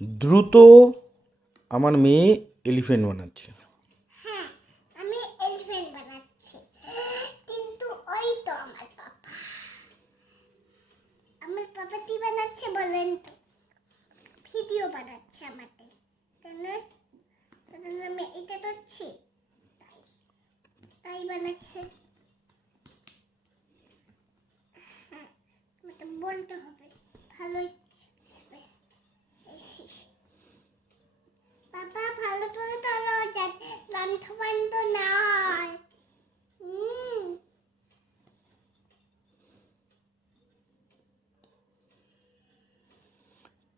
দ্রুত আমার মেয়ে এলিফ্যান্ট বানাচ্ছে। হ্যাঁ, আমি এলিফ্যান্ট বানাচ্ছি, কিন্তু ওই তো আমার পাপা কি বানাচ্ছে বলেন তো? ভিডিও বানাচ্ছে আমাদের, তাহলে আমি এটা করছি, তাই বানাচ্ছে। হ্যাঁ, আমাকে বলতে হবে ভালোই। বাবা ভালো করে ধরো, লণ্ঠন বন্ধ নয়।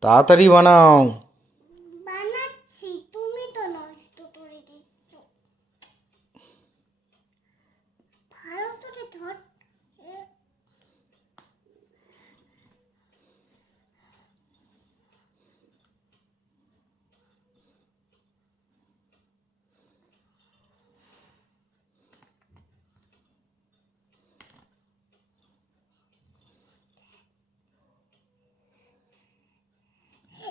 তাড়াতাড়ি বানাও। বানাচ্ছি, তুমি তো নষ্ট করে দিচ্ছ। ভালো করে ধর।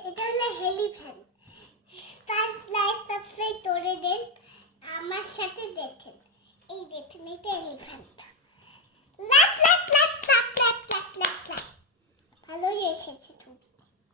এটা হলো হেলিফ্যান। স্টার লাইক সাবস্ক্রাইব করে দেন, আমার সাথে দেখেন। এই দেখুন, এটা এলিফ্যান্ট।